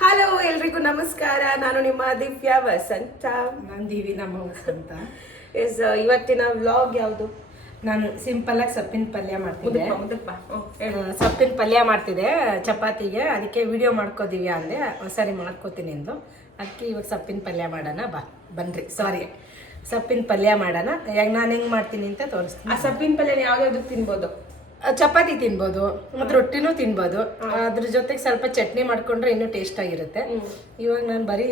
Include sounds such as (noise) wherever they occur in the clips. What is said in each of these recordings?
Hello ಎಲ್ರಿಗೂ ನಮಸ್ಕಾರ. ನಾನು ನಿಮ್ಮ ದಿವ್ಯಾ ವಸಂತ. ನಾನು ದಿವಿ ನಮ್ಮ ವಸಂತ. ಎಸ್ ಇವತ್ತಿನ ವ್ಲಾಗ್ ಯಾವುದು? ನಾನು ಸಿಂಪಲ್ ಆಗಿ ಸೊಪ್ಪಿನ ಪಲ್ಯ ಮಾಡ್ತಿದ್ದೆ. ಸೊಪ್ಪಿನ ಪಲ್ಯ ಮಾಡ್ತಿದ್ದೆ ಚಪಾತಿಗೆ. ಅದಕ್ಕೆ ವಿಡಿಯೋ ಮಾಡ್ಕೋದಿವ್ಯಾ ಅಂದೆ. ಸರಿ ಮಾಡ್ಕೋತೀನಿ ಎಂದು. ಅದಕ್ಕೆ ಇವಾಗ ಸೊಪ್ಪಿನ ಪಲ್ಯ ಮಾಡೋಣ. ಬಾ ಬನ್ರಿ. ಸಾರಿ ಸೊಪ್ಪಿನ ಪಲ್ಯ ಮಾಡೋಣ. ಯಾಕೆ ನಾನು ಹೆಂಗೆ ಮಾಡ್ತೀನಿ ಅಂತ ತೋರಿಸ್ತೀನಿ. ಆ ಸೊಪ್ಪಿನ ಪಲ್ಯ ಯಾವ್ಯಾವ್ದು ತಿನ್ಬೋದು? ಚಪಾತಿ ತಿನ್ಬೋದು ಮತ್ತು ರೊಟ್ಟಿನೂ ತಿನ್ಬೋದು. ಅದ್ರ ಜೊತೆಗೆ ಸ್ವಲ್ಪ ಚಟ್ನಿ ಮಾಡ್ಕೊಂಡ್ರೆ ಇನ್ನೂ ಟೇಸ್ಟ್ ಆಗಿರುತ್ತೆ. ಇವಾಗ ನಾನು ಬರೀ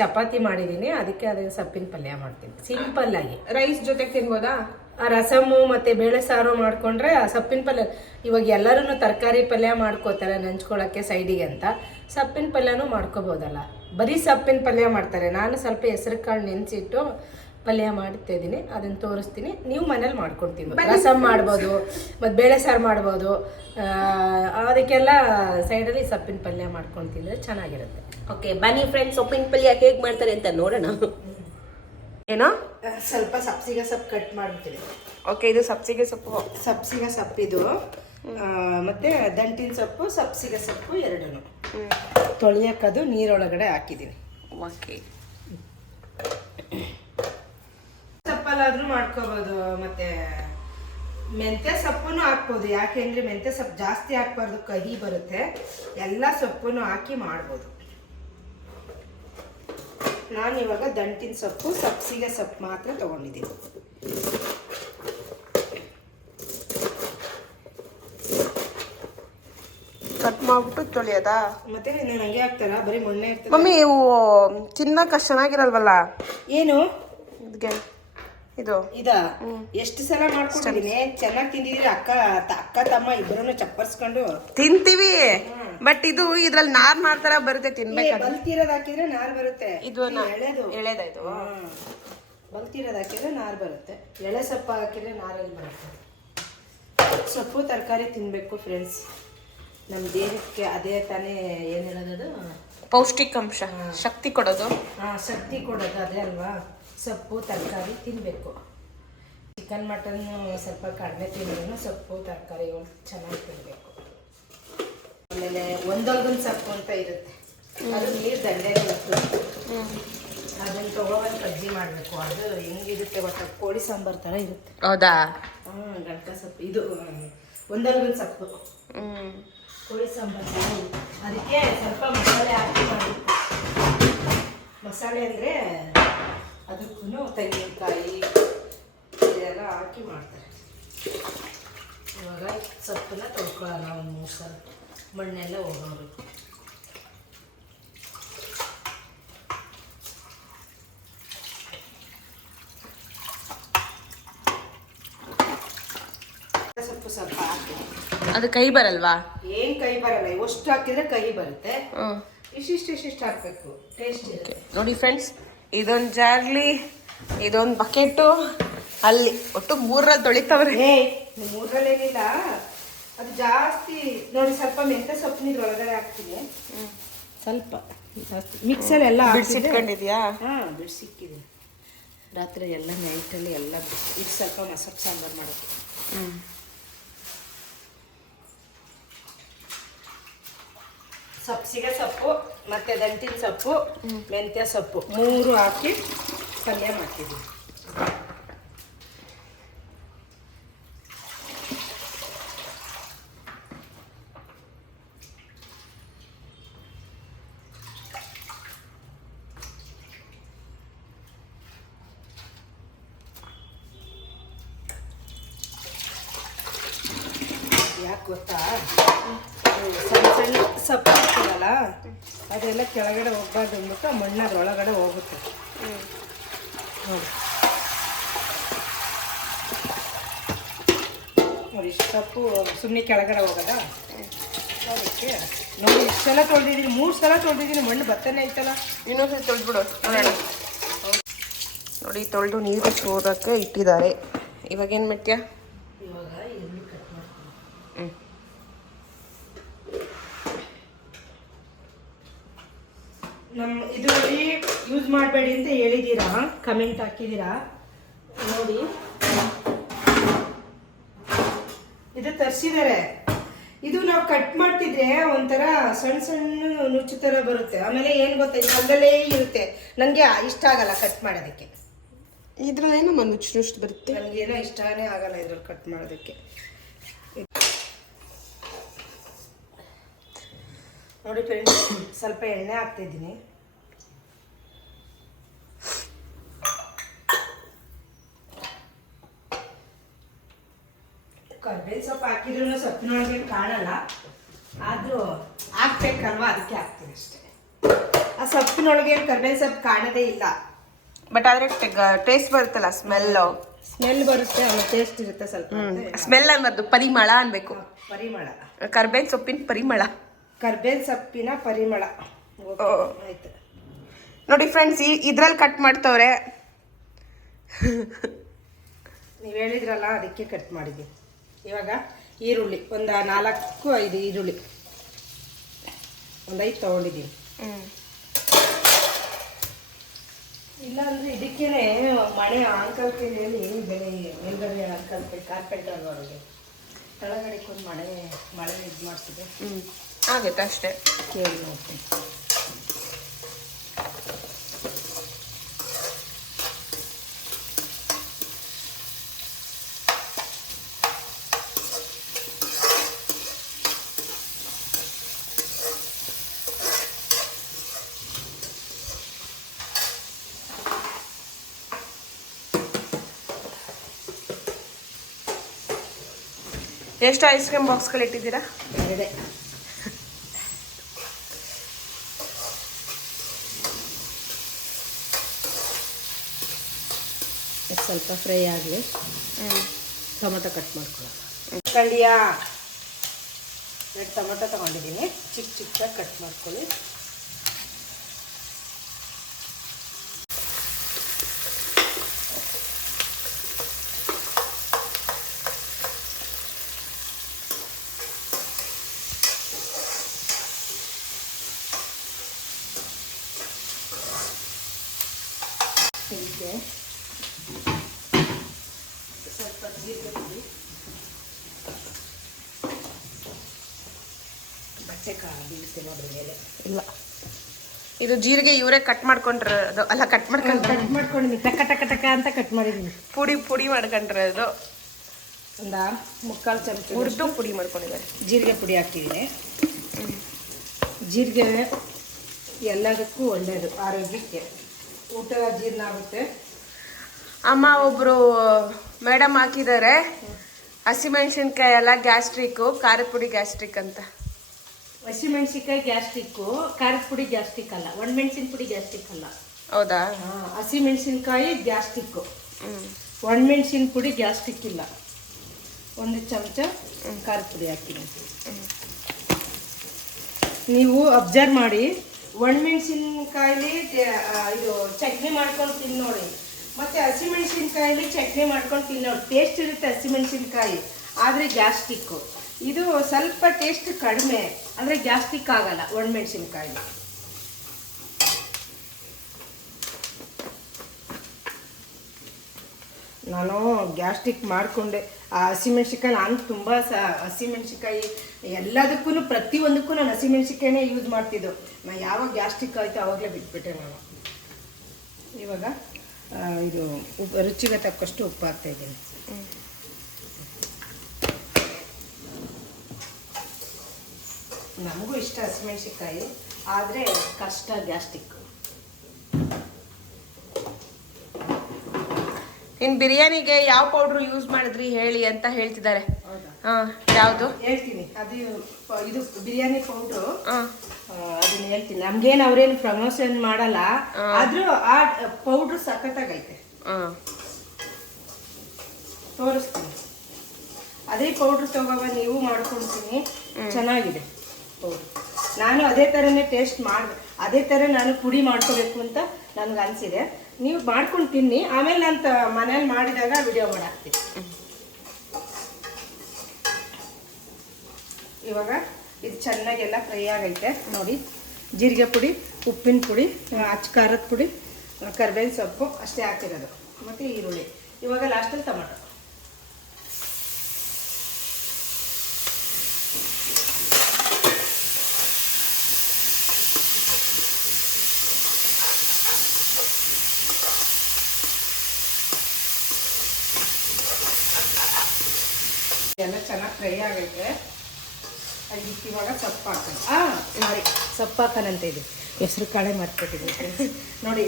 ಚಪಾತಿ ಮಾಡಿದ್ದೀನಿ ಅದಕ್ಕೆ ಅದೇ ಸೊಪ್ಪಿನ ಪಲ್ಯ ಮಾಡ್ತೀನಿ. ಸಿಂಪಲ್ ಆಗಿ. ರೈಸ್ ಜೊತೆಗೆ ತಿನ್ಬೋದಾ? ಆ ರಸಮು ಮತ್ತೆ ಬೇಳೆ ಸಾರು ಮಾಡ್ಕೊಂಡ್ರೆ ಆ ಸೊಪ್ಪಿನ ಪಲ್ಯ ಇವಾಗ ಎಲ್ಲರೂ ತರಕಾರಿ ಪಲ್ಯ ಮಾಡ್ಕೋತಾರೆ ನೆಂಚ್ಕೊಳ್ಳೋಕ್ಕೆ ಸೈಡಿಗೆ ಅಂತ. ಸೊಪ್ಪಿನ ಪಲ್ಯನೂ ಮಾಡ್ಕೋಬೋದಲ್ಲ. ಬರೀ ಸೊಪ್ಪಿನ ಪಲ್ಯ ಮಾಡ್ತಾರೆ. ನಾನು ಸ್ವಲ್ಪ ಹೆಸರು ಕಾಳು ನೆನೆಸಿಟ್ಟು ಪಲ್ಯ ಮಾಡ್ತಾ ಇದ್ದೀನಿ ಅದನ್ನ ತೋರಿಸ್ತೀನಿ. ನೀವು ಮನೇಲಿ ಮಾಡ್ಕೊಡ್ತೀನಿ ರಸಮ್ ಮಾಡ್ಬೋದು ಮತ್ತು ಬೇಳೆ ಸಾರು ಮಾಡ್ಬೋದು ಅದಕ್ಕೆಲ್ಲ ಸೈಡಲ್ಲಿ ಸೊಪ್ಪಿನ ಪಲ್ಯ ಮಾಡ್ಕೊಂಡು ತಿಂದರೆ ಚೆನ್ನಾಗಿರುತ್ತೆ. ಓಕೆ ಬನ್ನಿ ಫ್ರೆಂಡ್ಸ್ ಸೊಪ್ಪಿನ ಪಲ್ಯ ಹೇಗೆ ಮಾಡ್ತಾರೆ ಅಂತ ನೋಡೋಣ. ಏನೋ? ಸ್ವಲ್ಪ ಸಬ್ಸಿಗೆ ಸೊಪ್ಪು ಕಟ್ ಮಾಡಿಬಿಟ್ಟಿದೆ ಓಕೆ ಇದು ಸಬ್ಸಿಗೆ ಸೊಪ್ಪು. ಸಬ್ಸಿಗೆ ಸೊಪ್ಪಿದು ಮತ್ತು ಮತ್ತೆ ದಂಟಿನ ಸೊಪ್ಪು ಸಬ್ಸಿಗೆ ಸೊಪ್ಪು ಎರಡೂ ತೊಳೆಯೋಕ್ಕದು ನೀರೊಳಗಡೆ ಹಾಕಿದ್ದೀನಿ. ಓಕೆ. ಸಪ್ಪಲ್ಲಾದ್ರೂ ಮಾಡ್ಕೋಬೋದು ಮತ್ತೆ ಮೆಂತ್ಯ ಸೊಪ್ಪನ್ನು ಹಾಕ್ಬೋದು. ಯಾಕೆಂದ್ರೆ ಮೆಂತ್ಯ ಸೊಪ್ಪು ಜಾಸ್ತಿ ಹಾಕ್ಬಾರ್ದು ಕಹಿ ಬರುತ್ತೆ. ಎಲ್ಲ ಸೊಪ್ಪನ್ನು ಹಾಕಿ ಮಾಡ್ಬೋದು. ನಾನು ಇವಾಗ ದಂಟಿನ ಸೊಪ್ಪು ಸಬ್ಸಿಗೆ ಸೊಪ್ಪು ಮಾತ್ರ ತಗೊಂಡಿದ್ದೀನಿ. ಕಟ್ ಮಾಡ್ಬಿಟ್ಟು ತೊಳೆಯೋದಾ? ಮತ್ತೆ ನೀನು ಹಂಗೆ ಹಾಕ್ತಾರ? ಬರೀ ಮೊನ್ನೆ ಮಮ್ಮಿ ಇವು ತಿನ್ನಕ್ಕೆ ಅಷ್ಟು ಚೆನ್ನಾಗಿರಲ್ವಲ್ಲ? ಏನು? ಇದಕ್ಕೆ ಇದು. ಇದ ಎಷ್ಟು ಸಲ ಮಾಡ್ಕೊಂಡಿದ್ದೀನಿ ಚೆನ್ನಾಗಿ ತಿಂದಿದೀರಿ ಅಕ್ಕ ತ- ಅಕ್ಕ ತಮ್ಮ ಇಬ್ಬರನ್ನು ಚಪ್ಪರ್ಸ್ಕೊಂಡು. ತಿಂತೀವಿ. ಬಟ್ ಇದು ಇದ್ರಲ್ಲಿ ನಾರ್ ಮಾರ್ತರ ಬರುತ್ತೆ ತಿನ್ಬೇಕು ಬಲ್ತಿರೋದ್ ಹಾಕಿದ್ರೆ ನಾರ್ ಬರುತ್ತೆ. ಇದು ನಾ- ಎಳೆದು. ಎಳೆದಾಯ್ತು ಹ್ಮ್. ಬಲ್ತಿರೋದ್ ಹಾಕಿದ್ರೆ ನಾರ್ ಬರುತ್ತೆ. ಎಳೆ ಸೊಪ್ಪು ಹಾಕಿದ್ರೆ ನಾರಲ್ಲಿ ಬರುತ್ತೆ. ಸೊಪ್ಪು ತರಕಾರಿ ತಿನ್ಬೇಕು ಫ್ರೆಂಡ್ಸ್ ನಮ್ಮ ದೇಹಕ್ಕೆ ಅದೇ ತಾನೇ ಏನು ಹೇಳೋದು ಪೌಷ್ಟಿಕಾಂಶ ಶಕ್ತಿ ಕೊಡೋದು. ಹಾಂ ಶಕ್ತಿ ಕೊಡೋದು ಅದೇ ಅಲ್ವಾ? ಸೊಪ್ಪು ತರಕಾರಿ ತಿನ್ನಬೇಕು ಚಿಕನ್ ಮಟನ್ ಸ್ವಲ್ಪ ಕಡಿಮೆ ತಿಂದ್ರೂ ಸೊಪ್ಪು ತರಕಾರಿಗಳು ಚೆನ್ನಾಗಿ ತಿನ್ನಬೇಕು ಆಮೇಲೆ ಒಂದೊಂದೊಂದು ಸೊಪ್ಪು ಅಂತ ಇರುತ್ತೆ. ಅದು ನೀರು ದಂಡೆ ಇರುತ್ತೆ ಅದನ್ನು ತಗೊಬಂದು ಕಜ್ಜಿ ಮಾಡಬೇಕು. ಅದು ಹೆಂಗಿರುತ್ತೆ ಗೊತ್ತಾ? ಕೋಳಿ ಸಾಂಬಾರು ಥರ ಇರುತ್ತೆ. ಹೌದಾ? ಹ್ಞೂ ಗಡ್ಕ ಸೊಪ್ಪು. ಇದು ಒಂದೊಂದೊಂದು ಸೊಪ್ಪು. ಕೋಳಿ ಸಾಂಬಾರು ಥರ ಅದಕ್ಕೆ ಸ್ವಲ್ಪ ಮಸಾಲೆ ಹಾಕಿ ಮಾಡಬೇಕು. ಮಸಾಲೆ ಅಂದರೆ ಅದಕ್ಕೂ ತೆಂಗಿನಕಾಯಿ ಇದೆಲ್ಲ ಹಾಕಿ ಮಾಡ್ತಾರೆ. ಇವಾಗ ಸೊಪ್ಪನ್ನ ತೊಳ್ಕೊಳ್ಳೋಣ ಒಂದು ಮೂರು ಸಲ. ಮಣ್ಣೆಲ್ಲ ಹೋಗೋಬೇಕು ಸೊಪ್ಪು ಸ್ವಲ್ಪ ಹಾಕಿ. ಅದು ಕೈ ಬರಲ್ವಾ? ಏನು ಕೈ ಬರಲ್ಲ ಎಷ್ಟು ಹಾಕಿದ್ರೆ ಕೈ ಬರುತ್ತೆ. ಹ್ಮ್. ಇಷ್ಟಿಷ್ಟು ಇಷ್ಟಿಷ್ಟು ಹಾಕಬೇಕು. ಟೇಸ್ಟ್ ಇರುತ್ತೆ. ನೋಡಿ ಫ್ರೆಂಡ್ಸ್ ಇದೊಂದು ಜಾರ್ಲಿ ಇದೊಂದು ಬಕೆಟು. ಅಲ್ಲಿ ಒಟ್ಟು ಮೂರಲ್ಲಿ ತೊಳಿತಾವ್ರೆ. ಮೂರಲ್ಲೇನಿಲ್ಲ ಅದು ಜಾಸ್ತಿ ನೋಡಿ ಸ್ವಲ್ಪ ಮೆಂತ್ಯ ಸೊಪ್ಪು ನೀರು ಒಳಗಡೆ ಹಾಕ್ತೀನಿ ಸ್ವಲ್ಪ ಜಾಸ್ತಿ ಮಿಕ್ಸಲ್ಲಿ ಎಲ್ಲ ಬಿಡ್ಸಿಟ್ಕೊಂಡಿದ್ಯಾ ಹಾಂ ಬಿಡಿಸಿಕ್ಕಿದೆ ರಾತ್ರಿ ಎಲ್ಲ ನೈಟಲ್ಲಿ ಎಲ್ಲ ಬಿಡಿಸಿ. ಇದು ಸ್ವಲ್ಪ ಮಸಪ್ ಸಾಂಬಾರು ಮಾಡೋದು ಹ್ಮ್. ಸಬ್ಸಿಗೆ ಸೊಪ್ಪು. ಮತ್ತೆ ದಂಟಿನ ಸೊಪ್ಪು ಮೆಂತ್ಯ ಸೊಪ್ಪು. ಮೂರು ಹಾಕಿ ಪಲ್ಯ ಮಾಡ್ತಿದ್ದೀನಿ ಯಾಕೆ ಗೊತ್ತಾ ಅದು ಸಣ್ಣ ಸಣ್ಣ ಸೊಪ್ಪು ಹಾಕ್ತೀವಲ್ಲ ಅದೆಲ್ಲ ಕೆಳಗಡೆ ಹೋಗ್ಬಾರ್ದು ಅಂದ್ಬಿಟ್ಟು ಆ ಮಣ್ಣು ಅದ್ರೊಳಗಡೆ ಹೋಗುತ್ತೆ. ನೋಡಿ. ನೋಡಿ ಇಷ್ಟು ಸೊಪ್ಪು ಸುಮ್ಮನೆ ಕೆಳಗಡೆ ಹೋಗೋದಾ? ಅದಕ್ಕೆ ನೋಡಿ ಇಷ್ಟು ಸಲ ತೊಳೆದಿದ್ದೀನಿ ಮೂರು ಸಲ ತೊಳೆದಿದ್ದೀನಿ ಮಣ್ಣು ಬತ್ತನೇ ಐತಲ್ಲ ಇನ್ನೊಂದ್ಸಲ ತೊಳೆದ್ಬಿಡು ನೋಡೋಣ. ನೋಡಿ ತೊಳೆದು ನೀರು ಸೋದಕ್ಕೆ ಇಟ್ಟಿದ್ದಾರೆ. ಇವಾಗೇನು ಮಾಡ್ತೀಯಾ ಇವಾಗ ಈರುಳ್ಳಿ ಕಟ್ ಮಾಡ್ತೀನಿ ಹ್ಮ್ ನಮ್ಮ ಇದರಲ್ಲಿ ಯೂಸ್ ಮಾಡಬೇಡಿ ಅಂತ ಹೇಳಿದ್ದೀರಾ? ಕಮೆಂಟ್ ಹಾಕಿದ್ದೀರಾ? ನೋಡಿ. ಇದು ತರಿಸಿದ್ದಾರೆ ಇದು ನಾವು ಕಟ್ ಮಾಡ್ತಿದ್ರೆ ಒಂಥರ ಸಣ್ಣ ಸಣ್ಣ ನುಚ್ಚು ಥರ ಬರುತ್ತೆ. ಆಮೇಲೆ ಏನು ಗೊತ್ತಾ ಇದು ಅಲ್ಲೇ ಇರುತ್ತೆ. ನನಗೆ ಇಷ್ಟ ಆಗಲ್ಲ ಕಟ್ ಮಾಡೋದಕ್ಕೆ. ಇದ್ರಲ್ಲೇನಮ್ಮ ನುಚ್ಚು ನುಚ್ಚು ಬರುತ್ತೆ? ನನಗೇನೋ ಇಷ್ಟನೇ ಆಗಲ್ಲ ಇದ್ರಲ್ಲಿ ಕಟ್ ಮಾಡೋದಕ್ಕೆ. ನೋಡಿ ಫ್ರೆಂಡ್ಸ್ ಸ್ವಲ್ಪ ಎಣ್ಣೆ ಹಾಕ್ತಿದ್ದೀನಿ. ಕರ್ಬೇವಿನ ಸೊಪ್ಪು ಹಾಕಿದ್ರು ಸೊಪ್ಪಿನೊಳಗೆ ಕಾಣಲ್ಲ. ಆದರೂ ಹಾಕ್ಬೇಕಲ್ವ ಅದಕ್ಕೆ ಹಾಕ್ತೀನಿ ಅಷ್ಟೇ. ಆ ಸೊಪ್ಪಿನೊಳಗೆ ಕರ್ಬೇವಿನ ಸೊಪ್ಪು ಕಾಣದೇ ಇಲ್ಲ. ಬಟ್ ಆದರೆ ಟೇಸ್ಟ್ ಬರುತ್ತಲ್ಲ ಸ್ಮೆಲ್ ಸ್ಮೆಲ್ ಬರುತ್ತೆ ಆಮೇಲೆ ಟೇಸ್ಟ್ ಇರುತ್ತೆ ಸ್ವಲ್ಪ ಸ್ಮೆಲ್ ಅನ್ನೋದು ಪರಿಮಳ ಅನ್ಬೇಕು. ಪರಿಮಳ. ಕರ್ಬೇವಿನ ಸೊಪ್ಪಿನ ಪರಿಮಳ. ಕರ್ಬೇವಿನ ಸೊಪ್ಪಿನ ಪರಿಮಳ ಓ. ಆಯ್ತು. ನೋಡಿ ಫ್ರೆಂಡ್ಸ್ ಈ ಇದ್ರಲ್ಲಿ ಕಟ್ ಮಾಡ್ತವ್ರೆ. ನೀವು ಹೇಳಿದ್ರಲ್ಲ ಅದಕ್ಕೆ ಕಟ್ ಮಾಡಿದ್ವಿ. ಇವಾಗ ಈರುಳ್ಳಿ ಒಂದು ನಾಲ್ಕು ಐದು ಈರುಳ್ಳಿ. ಒಂದು ಐದು ತೊಗೊಂಡಿದ್ದೀನಿ. ಇಲ್ಲ ಅಂದರೆ ಇದಕ್ಕೇನೆ ಮನೆ ಅಂಕಲ್ಕೆ ಹೇಳಿ ಬೆಳೆ ಮೇಲ್ಗಡೆ ಅಂಕಲ್ಕೆ ಕಾರ್ಪೆಂಟರ್ ಅವ್ರಿಗೆ? ಕೆಳಗಡೆಗೊಂದು ಮಳೆ ಮಳೆ ಇದು ಮಾಡಿಸಿದೆ ಆಗುತ್ತೆ ಅಷ್ಟೇ ಕೇಳಿ ನೋಡ್ತೀನಿ ಎಷ್ಟು ಐಸ್ ಕ್ರೀಮ್ ಬಾಕ್ಸ್ಗಳು ಇಟ್ಟಿದ್ದೀರಾ? ಎರಡೇ. ಸ್ವಲ್ಪ ಫ್ರೈ ಆಗಲಿ. ಟೊಮೊಟೊ ಕಟ್ ಮಾಡ್ಕೊಳ್ಳೋಣ. ಕಂಡಿಯಾ? ಎರಡು ಟೊಮೊಟೊ ತೊಗೊಂಡಿದ್ದೀನಿ. ಚಿಕ್ಕ ಚಿಕ್ಕದಾಗಿ ಕಟ್ ಮಾಡ್ಕೊಳ್ಳಿ. ಹೀಗೆ ಸ್ವಲ್ಪ ಜೀರಿಗೆ ಪುಡಿ ಬಟ್ಟೆ ಕಾ ಬೀಳ್ತೀನಿ ಅದ್ರ ಮೇಲೆ ಇಲ್ಲ. ಇದು ಜೀರಿಗೆ ಇವರೇ ಕಟ್ ಮಾಡ್ಕೊಂಡ್ರದು ಅಲ್ಲ ಕಟ್ ಮಾಡ್ಕೊಂಡ್ರೆ? ಕಟ್ ಮಾಡ್ಕೊಂಡಿದ್ದೀನಿ. ಟಕ ಟಕ ಟಕ ಅಂತ ಕಟ್ ಮಾಡಿದ್ದೀನಿ. ಪುಡಿ ಪುಡಿ ಮಾಡ್ಕೊಂಡ್ರದು ಒಂದು ಮುಕ್ಕಾಲು ಚಮಚ ಹುರಿದು ಪುಡಿ ಮಾಡ್ಕೊಂಡಿದ್ದಾರೆ. ಜೀರಿಗೆ ಪುಡಿ ಹಾಕಿದ್ದೀನಿ ಜೀರಿಗೆ ಎಲ್ಲದಕ್ಕೂ ಒಳ್ಳೆಯದು ಆರೋಗ್ಯಕ್ಕೆ. ಊಟ ಜೀರ್ಣ ಆಗುತ್ತೆ. ಅಮ್ಮ ಒಬ್ರು ಮೇಡಮ್ ಹಾಕಿದ್ದಾರೆ. ಹಸಿಮೆಣಸಿನ್ಕಾಯಿ ಎಲ್ಲ ಗ್ಯಾಸ್ಟ್ರಿಕ್ಕು ಖಾರದ ಪುಡಿ ಗ್ಯಾಸ್ಟ್ರಿಕ್ ಅಂತ. ಹಸಿಮೆಣಸಿನ್ಕಾಯಿ ಗ್ಯಾಸ್ಟ್ರಿಕ್ಕು ಖಾರದ ಪುಡಿ ಗ್ಯಾಸ್ಟ್ರಿಕ್ ಅಲ್ಲ. ಒಣಮೆಣಸಿನ ಪುಡಿ ಗ್ಯಾಸ್ಟ್ರಿಕ್ ಅಲ್ಲ. ಹೌದಾ? ಹಸಿಮೆಣಸಿನ್ಕಾಯಿ ಗ್ಯಾಸ್ಟ್ರಿಕ್ಕು ಒಣ ಒಣಮೆಣಸಿನ ಪುಡಿ ಗ್ಯಾಸ್ಟ್ರಿಕ್ ಇಲ್ಲ. ಒಂದು ಚಮಚ ಖಾರದ ಪುಡಿ ಹಾಕಿದ್ದೀನಿ ನೀವು ಅಬ್ಸರ್ವ್ ಮಾಡಿ. ಒಣಮೆಣಸಿನ್ಕಾಯಿಲಿ ಇದು ಚಟ್ನಿ ಮಾಡ್ಕೊಂಡು ತಿನ್ನೋಡಿ ನೋಡಿ. ಮತ್ತೆ ಹಸಿಮೆಣಸಿನ್ಕಾಯಲ್ಲಿ ಚಟ್ನಿ ಮಾಡ್ಕೊಂಡು ತಿನ್ನೋ ಟೇಸ್ಟ್ ಇರುತ್ತೆ ಹಸಿಮೆಣಸಿನ್ಕಾಯಿ. ಆದರೆ ಗ್ಯಾಸ್ಟಿಕ್ಕು ಇದು ಸ್ವಲ್ಪ ಟೇಸ್ಟ್ ಕಡಿಮೆ, ಅಂದರೆ ಗ್ಯಾಸ್ಟಿಕ್ ಆಗಲ್ಲ ಒಣಮೆಣಸಿನ್ಕಾಯಿ. ನಾನು ಗ್ಯಾಸ್ಟಿಕ್ ಮಾಡಿಕೊಂಡೆ. ಆ ಹಸಿಮೆಣ್ಸಿಕಾಯಿ ನಾನು ತುಂಬ ಸ ಹಸಿಮೆಣ್ಸಿಕಾಯಿ ಎಲ್ಲದಕ್ಕೂ ಪ್ರತಿಯೊಂದಕ್ಕೂ ನಾನು ಹಸಿಮೆಣ್ಸಿಕಾಯಿನೇ ಯೂಸ್ ಮಾಡ್ತಿದ್ದು. ನಾನು ಯಾವಾಗ ಗ್ಯಾಸ್ಟಿಕ್ ಆಯಿತು ಆವಾಗಲೇ ಬಿಟ್ಬಿಟ್ಟೆ ನಾನು. ಇವಾಗ? ಇದು ಉಪ್ಪು ರುಚಿಗೆ ತಕ್ಕಷ್ಟು ಉಪ್ಪು ಹಾಕ್ತಾ ಇದ್ದೀನಿ ನಮಗೂ ಇಷ್ಟ ಹಸಿಮೆಣ್ಸಿಕಾಯಿ ಆದರೆ ಕಷ್ಟ ಗ್ಯಾಸ್ಟಿಕ್ ಇನ್ ಬಿರಿಯಾನಿಗೆ ಯಾವ ಪೌಡ್ರ್ ಯೂಸ್ ಮಾಡಿದ್ರಿ ಹೇಳಿ ಅಂತ ಹೇಳ್ತಿದ್ದಾರೆ. ಯಾವುದು? ಹೇಳ್ತೀನಿ. ಅದು ಇದು ಬಿರಿಯಾನಿ ಪೌಡ್ರು. ಹಾ. ಅದನ್ನ ಹೇಳ್ತೀನಿ. ನಮ್ಗೇನು ಅವ್ರೇನು ಪ್ರಮೋಷನ್ ಮಾಡಲ್ಲ ಆದ್ರೂ ಆ ಪೌಡ್ರ್ ಸಖತ್ತಾಗೈತೆ. ತೋರಿಸ್ತೀನಿ. ಅದೇ ಪೌಡ್ರ್ ತಗೋಬ ನೀವು ಮಾಡ್ಕೊಳ್ತೀನಿ ಚೆನ್ನಾಗಿದೆ ಪೌಡ್ರ್ ನಾನು ಅದೇ ಥರನೇ ಟೇಸ್ಟ್ ಮಾಡಿ ಅದೇ ಥರ ನಾನು ಪುಡಿ ಮಾಡ್ಕೋಬೇಕು ಅಂತ ನನಗೆ ಅನಿಸಿದೆ. ನೀವು ಮಾಡ್ಕೊಂಡು ತಿನ್ನಿ. ಆಮೇಲೆ ನಾನು ಮನೇಲಿ ಮಾಡಿದಾಗ ವಿಡಿಯೋ ಮಾಡಾಕ್ತೀನಿ. ಇವಾಗ? ಇದು ಚೆನ್ನಾಗೆಲ್ಲ ಫ್ರೈ ಆಗೈತೆ. ನೋಡಿ, ಜೀರಿಗೆ ಪುಡಿ, ಉಪ್ಪಿನ ಪುಡಿ, ಅಚ್ಚ ಖಾರದ ಪುಡಿ, ಕರ್ಬೇವಿನ ಸೊಪ್ಪು, ಅಷ್ಟೇ ಹಾಕಿರೋದು. ಮತ್ತು ಈರುಳ್ಳಿ. ಇವಾಗ ಲಾಸ್ಟಲ್ಲಿ ಟೊಮೊಟೊ. ಎಲ್ಲ ಚೆನ್ನಾಗಿ ಫ್ರೈ ಆಗೈತೆ. ಅದಕ್ಕೆ ಇವಾಗ ಸೊಪ್ಪು ಹಾಕೋಣ. ಹಾಂ ಸಾರಿ. ಸೊಪ್ಪು ಹಾಕೋಣಂತ ಇದೆ. ಹೆಸ್ರು ಕಾಳೆ ಮರ್ಕೊಟ್ಟಿದ್ದೀನಿ ನೋಡಿ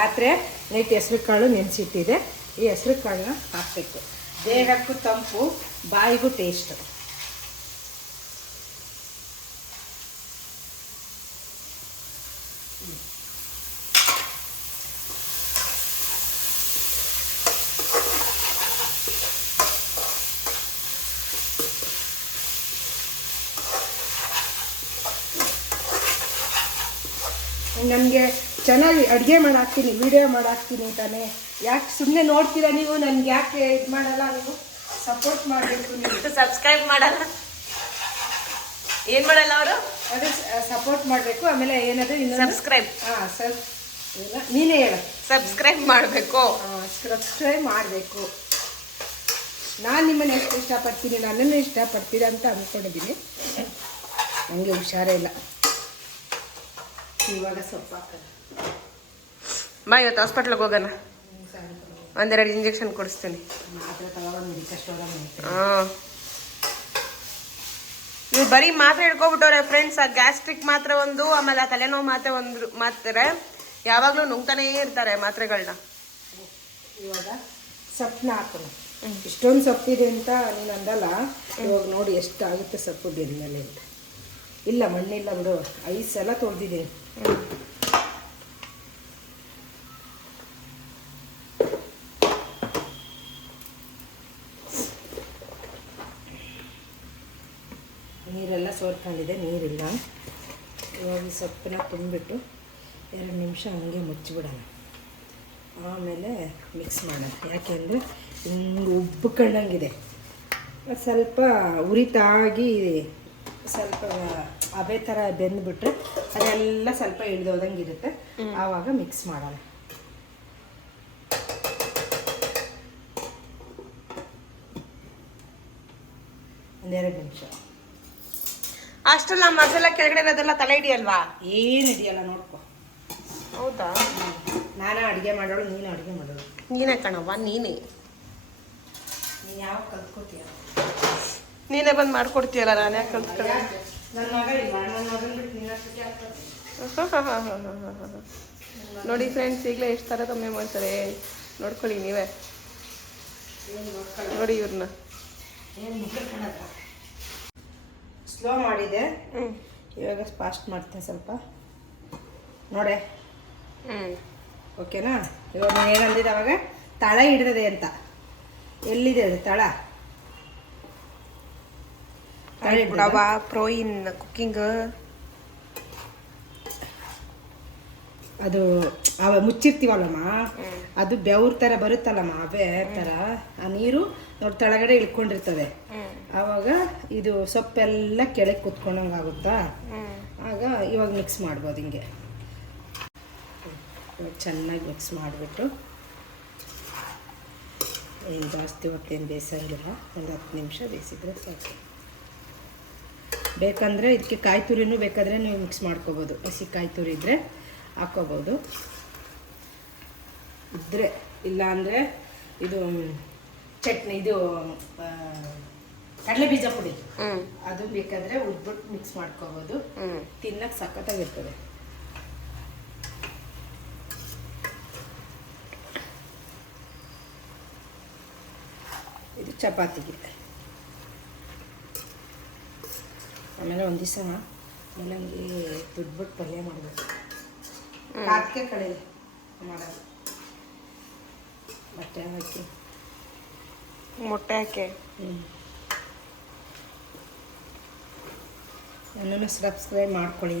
ರಾತ್ರಿ ನೈಟ್ ಹೆಸ್ರು ಕಾಳು ನೆನೆಸಿಟ್ಟಿದೆ. ಈ ಹೆಸ್ರು ಕಾಳನ್ನ ಹಾಕಬೇಕು. ದೇಹಕ್ಕೂ ತಂಪು, ಬಾಯಿಗೂ ಟೇಸ್ಟು ನನಗೆ ಚೆನ್ನಾಗಿ ಅಡುಗೆ ಮಾಡಾಕ್ತೀನಿ ವಿಡಿಯೋ ಮಾಡಾಕ್ತೀನಿ ತಾನೇ. ಯಾಕೆ ಸುಮ್ಮನೆ ನೋಡ್ತೀರಾ ನೀವು? ನನ್ಗೆ ಯಾಕೆ ಇದು ಮಾಡಲ್ಲ ನೀವು? ಸಪೋರ್ಟ್ ಮಾಡಬೇಕು ನೀವು. (laughs) ಸಬ್ಸ್ಕ್ರೈಬ್ ಮಾಡಲ್ಲ? ಏನು ಮಾಡಲ್ಲ ಅವರು? ಅದೇ ಸಪೋರ್ಟ್ ಮಾಡಬೇಕು ಆಮೇಲೆ ಏನದು ಇನ್ನು ಸಬ್ಸ್ಕ್ರೈಬ್ ಹಾಂ ಸರ್ ನೀನೇ ಹೇಳ. ಸಬ್ಸ್ಕ್ರೈಬ್ ಮಾಡಬೇಕು. ಸಬ್ಸ್ಕ್ರೈಬ್ ಮಾಡಬೇಕು. ನಾನು ನಿಮ್ಮನ್ನು ಎಷ್ಟು ಇಷ್ಟಪಡ್ತೀನಿ ನನ್ನನ್ನು ಇಷ್ಟಪಡ್ತೀರ ಅಂತ ಅಂದ್ಕೊಂಡಿದ್ದೀನಿ ನನಗೆ ಹುಷಾರೇ ಇಲ್ಲ. ಇವಾಗ ಸೊಪ್ಪು ಹಾಕೋಣ ಬಾ ಇವತ್ತು ಹಾಸ್ಪಿಟ್ಲಿಗೆ ಹೋಗೋಣ. ಒಂದೆರಡು ಇಂಜೆಕ್ಷನ್ ಕೊಡಿಸ್ತೀನಿ. ಹಾಂ. ಇವ್ರು ಬರೀ ಮಾತ್ರೆ ಹಿಡ್ಕೊಬಿಟ್ಟವ್ರೆ ಫ್ರೆಂಡ್ಸ್ ಆ ಗ್ಯಾಸ್ಟ್ರಿಕ್ ಮಾತ್ರೆ ಒಂದು ಆಮೇಲೆ ಆ ತಲೆನೋವು ಮಾತ್ರೆ ಒಂದು ಮಾತ್ರೆ ಯಾವಾಗಲೂ ನುಂಗ್ತಾನೇ ಇರ್ತಾರೆ ಮಾತ್ರೆಗಳನ್ನ ಇವಾಗ ಸೊಪ್ಪನ್ನ ಹಾಕೋಣ ಇಷ್ಟೊಂದು ಸೊಪ್ಪಿದೆ ಅಂತ ನೀನು ಅಂದಲ್ಲ ಇವಾಗ ನೋಡಿ ಎಷ್ಟಾಗುತ್ತೆ ಸೊಪ್ಪು ಬೆಂದಮೇಲೆ ಅಂತ. ಇಲ್ಲ ಮಣ್ಣಿಲ್ಲ ಬಿಡು ಐದು ಸಲ ತೊಳೆದಿದ್ದೀನಿ. ನೀರೆಲ್ಲ ಸೋರ್ಕೊಂಡಿದೆ, ನೀರಿಲ್ಲ. ಇವಾಗ ಸೊಪ್ಪನ್ನ ತುಂಬಿಟ್ಟು ಎರಡು ನಿಮಿಷ ಹಂಗೆ ಮುಚ್ಚಿಬಿಡೋಣ. ಆಮೇಲೆ ಮಿಕ್ಸ್ ಮಾಡೋಣ. ಯಾಕೆಂದರೆ ಹಿಂಗೆ ಉಬ್ಬಿಕೊಂಡಂಗಿದೆ. ಸ್ವಲ್ಪ ಉರಿತಾಗಿ ಸ್ವಲ್ಪ ಅವೇ ಥರ ಬೆಂದ್ಬಿಟ್ರೆ ಅದೆಲ್ಲ ಸ್ವಲ್ಪ ಇಳಿದೋದಂಗೆ ಇರುತ್ತೆ ಆವಾಗ ಮಿಕ್ಸ್ ಮಾಡೋಣ. ಒಂದೆರಡು ನಿಮಿಷ. ಅಷ್ಟಲ್ಲ ಮಸಾಲ ಕೆಳಗಡೆ ಇರೋದೆಲ್ಲ ತಲೆ ಹಿಡಿಯಲ್ವಾ? ಏನು ಇದೆಯಲ್ಲ ನೋಡ್ಕೊ. ಹೌದಾ? ನಾನು ಅಡುಗೆ ಮಾಡೋಳು ನೀನು ಅಡುಗೆ ಮಾಡೋಳು. ನೀನೇ ಕಣವ್ವ ನೀನೇ. ನೀನು ಯಾವಾಗ ಕಲ್ತ್ಕೋತೀಯ? ನೀನೇ ಬಂದು ಮಾಡ್ಕೊಡ್ತೀಯಲ್ಲ ನಾನು ಯಾಕೆ ಕಲ್ತ್ಕೊಳ್ಳಿ ನನ್ನ ಮಗ ಇಲ್ಲ ನನ್ನ ಮಗನ ಬಿಟ್ಟು ನಿನ್ನ ಹಾಕ್ತೀನಿ. ನೋಡಿ ಫ್ರೆಂಡ್ಸ್ ಈಗಲೇ ಎಷ್ಟು ಥರ ಕಮ್ಮಿ ಮಾಡ್ತಾರೆ. ನೋಡ್ಕೊಳ್ಳಿ ನೀವೇ. ನೋಡಿ ಇವ್ರನ್ನ ಸ್ಲೋ ಮಾಡಿದೆ. ಹ್ಞೂ ಇವಾಗ ಫಾಸ್ಟ್ ಮಾಡ್ತೀನಿ ಸ್ವಲ್ಪ. ನೋಡೆ. ಹ್ಞೂ ಓಕೆನಾ ಇವಾಗ ನಾನು ಏನಂದಿದ್ದೆ ಅವಾಗ? ತಳ ಹಿಡಿದಿದೆ ಅಂತ. ಎಲ್ಲಿದೆ ಅದು ತಳ? ಬಿಡವ ಪ್ರೋ ಇನ್ ಕುಕ್ಕಿಂಗ್ ಅದು ಅವ ಮುಚ್ಚಿರ್ತೀವಲ್ಲಮ್ಮ? ಅದು ಬೆವ್ರ ಥರ ಬರುತ್ತಲ್ಲಮ್ಮ ಅವೇ ಥರ ಆ ನೀರು ನೋಡಿ ತಳಗಡೆ ಇಳ್ಕೊಂಡಿರ್ತದೆ ಆವಾಗ ಇದು ಸೊಪ್ಪೆಲ್ಲ ಕೆಳಗೆ ಕುತ್ಕೊಂಡಂಗೆ ಆಗುತ್ತಾ? ಆಗ ಇವಾಗ ಮಿಕ್ಸ್ ಮಾಡ್ಬೋದು ಹಿಂಗೆ. ಚೆನ್ನಾಗಿ ಮಿಕ್ಸ್ ಮಾಡಿಬಿಟ್ಟು. ಏನು ಜಾಸ್ತಿ ಹೊತ್ತೇನು ಬೇಯಿಸಂಗಿಲ್ಲ ಒಂದು ಹತ್ತು ನಿಮಿಷ ಬೇಯಿಸಿದ್ರೆ ಸಾಕು. ಬೇಕಂದರೆ ಇದಕ್ಕೆ ಕಾಯಿ ತುರಿನೂ ಬೇಕಾದರೆ ನೀವು ಮಿಕ್ಸ್ ಮಾಡ್ಕೋಬೋದು. ಹಸಿ ಕಾಯಿ ತುರಿ ಇದ್ದರೆ ಹಾಕ್ಕೋಬೋದು ಇದ್ದರೆ ಇಲ್ಲ ಅಂದರೆ ಇದು ಚಟ್ನಿ ಇದು ಕಡಲೆ ಬೀಜ ಪುಡಿ. ಅದು ಬೇಕಾದರೆ ಉದ್ಬಿಟ್ಟು ಮಿಕ್ಸ್ ಮಾಡ್ಕೋಬೋದು. ತಿನ್ನಕ್ಕೆ ಸಖತ್ತಾಗಿರ್ತದೆ. ಇದು ಚಪಾತಿಗೆ. ಆಮೇಲೆ ಒಂದು ದಿವಸ ಮೂಲಂಗಿ ದುಡ್ಬಿಟ್ಟು ಪಲ್ಯ ಮಾಡಬೇಕು. ಕಾತ್ಕೆ ಕಳೆ ಮಾಡೋದು. ಬಟ್ಟೆ ಹಾಕಿ. ಮೊಟ್ಟೆ ಹಾಕಿ? ಹ್ಞೂ ನನ್ನನ್ನು ಸಬ್ಸ್ಕ್ರೈಬ್ ಮಾಡ್ಕೊಳ್ಳಿ.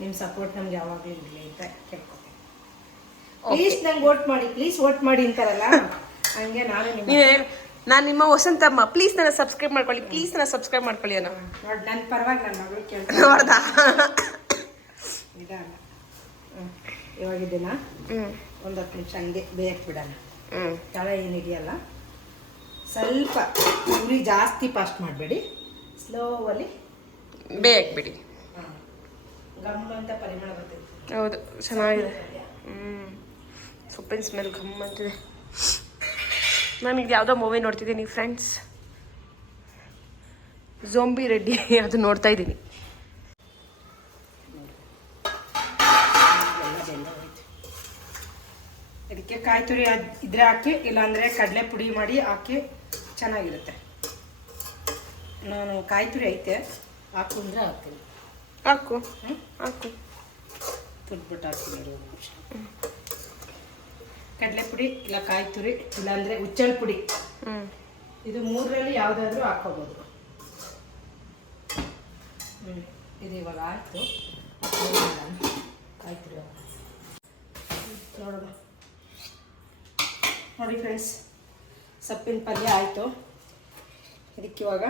ನಿಮ್ಮ ಸಪೋರ್ಟ್ ನಮ್ಗೆ ಯಾವಾಗಲೂ ಇರಲಿ ಅಂತ ಕೇಳ್ಕೊತೀನಿ. ಪ್ಲೀಸ್ ನಂಗೆ ವೋಟ್ ಮಾಡಿ ಪ್ಲೀಸ್ ವೋಟ್ ಮಾಡಿ ಅಂತಾರಲ್ಲ? ಹಂಗೆ ನಾನು ನಿಮ್ಮ ನೀನು ನಿಮ್ಮ ವಸಂತಮ್ಮ. ಪ್ಲೀಸ್ ನನ್ನ ಸಬ್ಸ್ಕ್ರೈಬ್ ಮಾಡ್ಕೊಳ್ಳಿ. ಪ್ಲೀಸ್ ನನ್ನ ಸಬ್ಸ್ಕ್ರೈಬ್ ಮಾಡ್ಕೊಳ್ಳಿ ಅನ್ನೋ ನೋಡಿ ನನ್ನ ಪರವಾಗಿ ನನ್ನ ಮಗಳು ಕೇಳ್ತಾ ನೋಡ್ದಾ? ಹ್ಞೂ ಇವಾಗ ಇದನ್ನ ಒಂದು ಹತ್ತು ನಿಮಿಷ ಹಂಗೆ ಬೇಯಕ್ಕೆ ಬಿಡೋಣ ಹ್ಞೂ ತಳ ಏನು ಹಿಡಿಯಲ್ಲ ಸ್ವಲ್ಪ ಉರಿ ಜಾಸ್ತಿ ಫಾಸ್ಟ್ ಮಾಡಬೇಡಿ. ಸ್ಲೋವಲ್ಲಿ ಬೇಯಕ್ಕೆ ಬಿಡಿ. ಗಮ್ ಅಂತ ಪರಿಮಳ ಬರ್ತೈತೆ. ಹೌದು ಚೆನ್ನಾಗಿದೆ. ಹ್ಞೂ ಸೊಪ್ಪಿನ ಸ್ಮೆಲ್ ಘಮ್ ಅಂತಿದೆ ನಾನು ಇದು ಯಾವುದೋ ಮೂವಿ ನೋಡ್ತಿದ್ದೀನಿ ಫ್ರೆಂಡ್ಸ್ ಜೋಂಬಿ ರೆಡ್ಡಿ ಅದು ನೋಡ್ತಾ ಇದ್ದೀನಿ. ಅದಕ್ಕೆ ಕಾಯಿ ತುರಿ ಇದ್ರೆ ಹಾಕಿ ಇಲ್ಲಾಂದರೆ ಕಡಲೆ ಪುಡಿ ಮಾಡಿ ಹಾಕಿ ಚೆನ್ನಾಗಿರುತ್ತೆ. ನಾನು ಕಾಯಿ ತುರಿ ಐತೆ ಹಾಕು ಅಂದರೆ ಹಾಕ್ತೀನಿ. ಹಾಕು? ಹಾಕು. ತುರ್ಬಿಟ್ಟು ಹಾಕ್ತೀನಿ ಕಡಲೆ ಪುಡಿ ಇಲ್ಲ ಕಾಯಿ ತುರಿ ಇಲ್ಲಾಂದರೆ ಹುಚ್ಚಳ ಪುಡಿ ಇದು ಮೂರರಲ್ಲಿ ಯಾವುದಾದ್ರೂ ಹಾಕೋಬೋದು. ಹ್ಞೂ ಇದು ಇವಾಗ ಆಯಿತು. ಕಾಯಿ ತುರಿ. ನೋಡೋಣ ನೋಡಿ ಫ್ರೆಂಡ್ಸ್ ಸೊಪ್ಪಿನ ಪಲ್ಯ ಆಯಿತು. ಇದಕ್ಕೆ ಇವಾಗ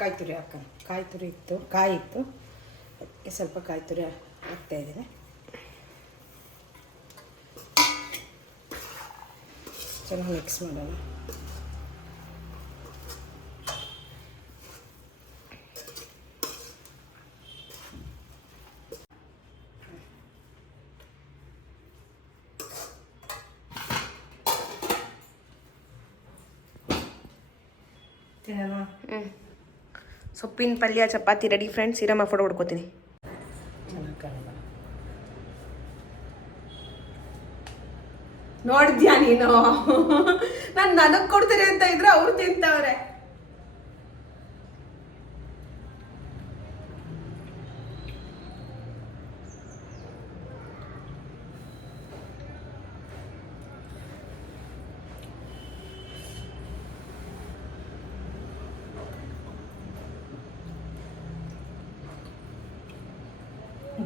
ಕಾಯಿ ತುರಿ ಹಾಕೋಣ. ಕಾಯಿ ತುರಿ ಇತ್ತು ಕಾಯಿ ಇತ್ತು. ಅದಕ್ಕೆ ಸ್ವಲ್ಪ ಕಾಯಿ ತುರಿ ಹಾಕ್ತಾ ಚೆನ್ನಾಗಿ ಮಿಕ್ಸ್ ಮಾಡೋಣ ತಿನ್ನೋಣ. ಹ್ಞೂ ಸೊಪ್ಪಿನ ಪಲ್ಯ ಚಪಾತಿ ರೆಡಿ ಫ್ರೆಂಡ್ಸ್ ಇರಮ್ಮ ಫೋಟೋ ಹೊಡ್ಕೋತೀನಿ ಚೆನ್ನಾಗಿ ಕಾಣಲ್ಲ ನೋಡಿದ್ಯಾ ನೀನು? ನಾನು ನನಗ್ ಕೊಡ್ತೀನಿ ಅಂತ ಇದ್ರೆ ಅವ್ರು ತಿಂತವ್ರೆ.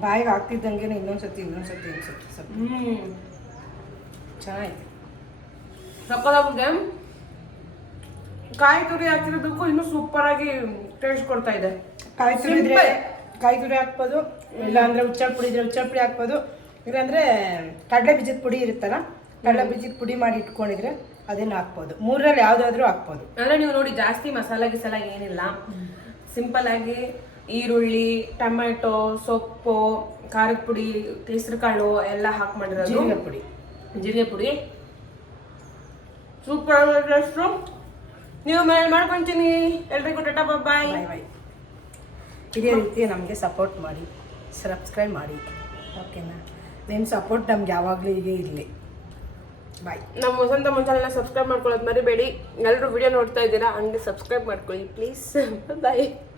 ಬಾಯಿಗೆ ಹಾಕ್ತಿದ್ದಂಗೆ ಇನ್ನೊಂದ್ಸತಿ ಇನ್ನೊಂದ್ಸತಿ ಸತಿ ಸ್ವಲ್ಪ. ಚೆನ್ನಾಗಿದೆ ಸಕ್ಕದಾಗಿದೆ ಕಾಯಿ ತುರಿ ಹಾಕಿರೋದಕ್ಕೂ ಇನ್ನು ಸೂಪರ್ ಆಗಿ ಟೇಸ್ಟ್ ಕೊಡ್ತಾ ಇದೆ. ಕಾಯಿ ತುರಿ ಇದ್ರೆ. ಕಾಯಿ ತುರಿ ಹಾಕ್ಬೋದು ಇಲ್ಲಾಂದ್ರೆ ಹುಚ್ಚಳ ಪುಡಿ ಇದ್ರೆ ಹುಚ್ಚಳ ಪುಡಿ ಹಾಕ್ಬೋದು ಇಲ್ಲಾಂದ್ರೆ ಕಡಲೆ ಬೀಜದ ಪುಡಿ ಇರುತ್ತಲ್ಲ ಕಡಲೆ ಬೀಜದ ಪುಡಿ ಮಾಡಿ ಇಟ್ಕೊಂಡಿದ್ರೆ ಅದನ್ನ ಹಾಕ್ಬೋದು. ಮೂರರಲ್ಲಿ ಯಾವ್ದಾದ್ರೂ ಹಾಕ್ಬೋದು. ಅಂದ್ರೆ ನೀವು ನೋಡಿ ಜಾಸ್ತಿ ಮಸಾಲ ಗಿಸಾಲ ಏನಿಲ್ಲ. ಸಿಂಪಲ್ ಆಗಿ ಈರುಳ್ಳಿ ಟೊಮೆಟೊ ಸೊಪ್ಪು ಖಾರದ ಪುಡಿ ಕೇಸರಿ ಕಾಳು ಎಲ್ಲ ಹಾಕಿ ಮಾಡಿರೋದು. ಜೀರಿಗೆ ಪುಡಿ ಜೀರಿಗೆ ಪುಡಿ. ಸೂಪರ್ ಆಗಿರೋಷ್ಟು ನೀವು ಮೇಲೆ ಮಾಡ್ಕೊಂತೀನಿ. ಎಲ್ರಿಗೂ ಟಾಟಾ ಬಾಯ್ ಬಾಯ್ ಇದೇ ರೀತಿ ನಮಗೆ ಸಪೋರ್ಟ್ ಮಾಡಿ ಸಬ್ಸ್ಕ್ರೈಬ್ ಮಾಡಿ. ಓಕೆನಾ ನಿಮ್ಮ ಸಪೋರ್ಟ್ ನಮ್ಗೆ ಯಾವಾಗಲೂ ಹೀಗೆ ಇರಲಿ. ಬಾಯ್ ನಮ್ಮ ವಸಂತ ಮುಂಚಾನೆಲ್ಲ ಸಬ್ಸ್ಕ್ರೈಬ್ ಮಾಡ್ಕೊಳ್ಳೋದು ಮರಿಬೇಡಿ. ಎಲ್ಲರೂ ವಿಡಿಯೋ ನೋಡ್ತಾ ಇದ್ದೀರಾ ಹಂಗೆ ಸಬ್ಸ್ಕ್ರೈಬ್ ಮಾಡ್ಕೊಳ್ಳಿ ಪ್ಲೀಸ್ ಬಾಯ್ (laughs)